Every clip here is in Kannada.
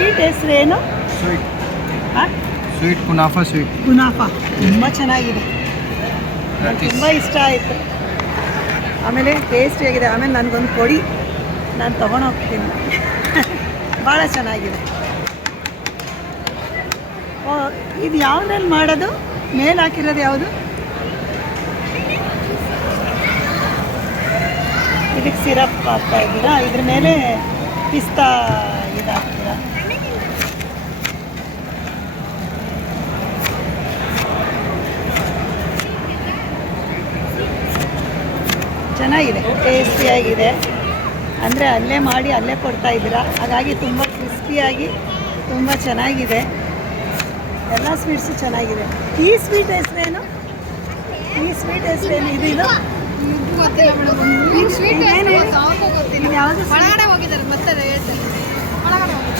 ಸ್ವೀಟ್ ಹೆಸರೇನು? ಸ್ವೀಟ್ ಹಾಂ, ಸ್ವೀಟ್ ಕುನಾಫಾ ಸ್ವೀಟ್. ಕುನಾಫಾ ತುಂಬ ಚೆನ್ನಾಗಿದೆ, ತುಂಬ ಇಷ್ಟ ಆಯಿತು. ಆಮೇಲೆ ಟೇಸ್ಟಿಯಾಗಿದೆ. ಆಮೇಲೆ ನನಗೊಂದು ಕೊಡಿ, ನಾನು ತೊಗೊಂಡೋಗ್ತೀನಿ. ಭಾಳ ಚೆನ್ನಾಗಿದೆ. ಓ, ಇದು ಯಾವುದ್ರಲ್ಲಿ ಮಾಡೋದು? ಮೇಲೆ ಹಾಕಿರೋದು ಯಾವುದು? ಇದಕ್ಕೆ ಸಿರಪ್ ಹಾಕ್ತಾ ಇದ್ದೀರಾ? ಇದ್ರ ಮೇಲೆ ಪಿಸ್ತಾ ಇದು ಹಾಕ್ತೀರಾ? ಚೆನ್ನಾಗಿದೆ, ಟೇಸ್ಟಿಯಾಗಿದೆ. ಅಂದರೆ ಅಲ್ಲೇ ಮಾಡಿ ಅಲ್ಲೇ ಕೊಡ್ತಾ ಇದ್ದೀರಾ, ಹಾಗಾಗಿ ತುಂಬ ಕ್ರಿಸ್ಪಿಯಾಗಿ ತುಂಬ ಚೆನ್ನಾಗಿದೆ. ಎಲ್ಲ ಸ್ವೀಟ್ಸು ಚೆನ್ನಾಗಿದೆ. ಈ ಸ್ವೀಟ್ ಹೆಸರೇನು? ಈ ಸ್ವೀಟ್ ಹೆಸರೇನು? ಇದು ಇದು ಯಾವುದು?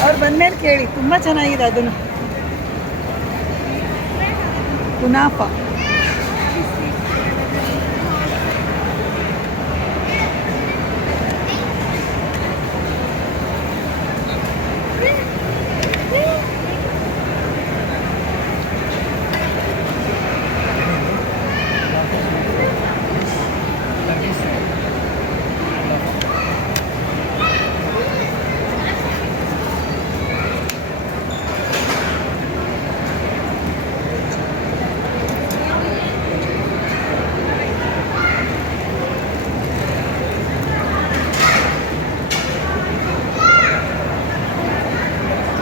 ಅವ್ರು ಬಂದ್ಮೇಲೆ ಕೇಳಿ, ತುಂಬ ಚೆನ್ನಾಗಿದೆ ಅದನ್ನು. ಕುನಾಫಾ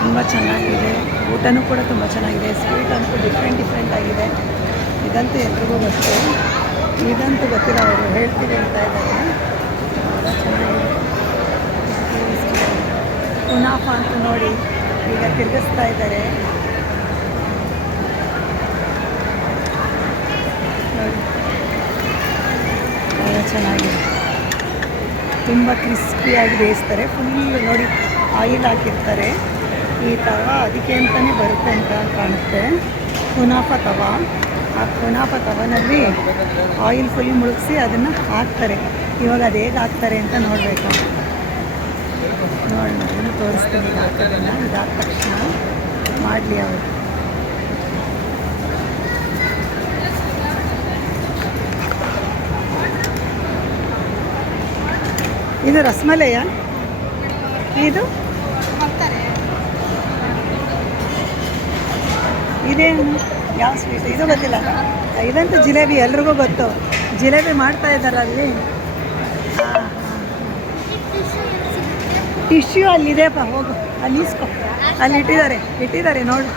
ತುಂಬ ಚೆನ್ನಾಗಿದೆ. ಊಟನೂ ಕೂಡ ತುಂಬ ಚೆನ್ನಾಗಿದೆ. ಸ್ವೀಟ್ ಅಂತೂ ಡಿಫ್ರೆಂಟ್ ಆಗಿದೆ. ಇದಂತೂ ಎಲ್ರಿಗೂ ಗೊತ್ತು. ಇದಂತೂ ಗೊತ್ತಿಲ್ಲ, ಅವರು ಹೇಳ್ತೀವಿ ಅಂತ ಇದ್ದಾರೆ. ತುಂಬ ಚೆನ್ನಾಗಿದೆ. ಕುನಾಫಾ ಅಂತ ನೋಡಿ ಈಗ ತಿರುಗಿಸ್ತಾ ಇದ್ದಾರೆ ನೋಡಿ. ಭಾಳ ಚೆನ್ನಾಗಿದೆ. ತುಂಬ ಕ್ರಿಸ್ಪಿಯಾಗಿ ಬೇಯಿಸ್ತಾರೆ. ಫುಲ್ ನೋಡಿ, ಆಯಿಲ್ ಹಾಕಿರ್ತಾರೆ. ಈ ತವ ಅದಕ್ಕೆ ಅಂತಲೇ ಬರುತ್ತೆ ಅಂತ ಕಾಣುತ್ತೆ. ಕುನಾಫಾ ತವ. ಆ ಕುನಾಫಾ ತವನಲ್ಲಿ ಆಯಿಲ್ ಫುಲ್ ಮುಳುಗಿಸಿ ಅದನ್ನು ಹಾಕ್ತಾರೆ. ಇವಾಗ ಅದು ಹೇಗೆ ಹಾಕ್ತಾರೆ ಅಂತ ನೋಡಬೇಕು. ನೋಡೋಣ, ಅದನ್ನು ತೋರಿಸ್ತೀನಿ. ಹಾಕೋದನ್ನು ಇದಾದ ತಕ್ಷಣ ಮಾಡಲಿ ಅವರು. ಇದು ರಸಮಲೈಯ? ಇದು ಇದೇನು, ಯಾವ ಸ್ವೀಟ್? ಇದು ಗೊತ್ತಿಲ್ಲ. ಇದಂತೂ ಜಿಲೇಬಿ, ಎಲ್ರಿಗೂ ಗೊತ್ತು. ಜಿಲೇಬಿ ಮಾಡ್ತಾ ಇದ್ದಾರೆ ಅಲ್ಲಿ. ಹಾಂ, ಟಿಶ್ಯೂ ಅಲ್ಲಿದೆಪ್ಪ, ಹೋಗು ಅಲ್ಲಿ ಇಸ್ಕೊ. ಅಲ್ಲಿ ಇಟ್ಟಿದ್ದಾರೆ ನೋಡು.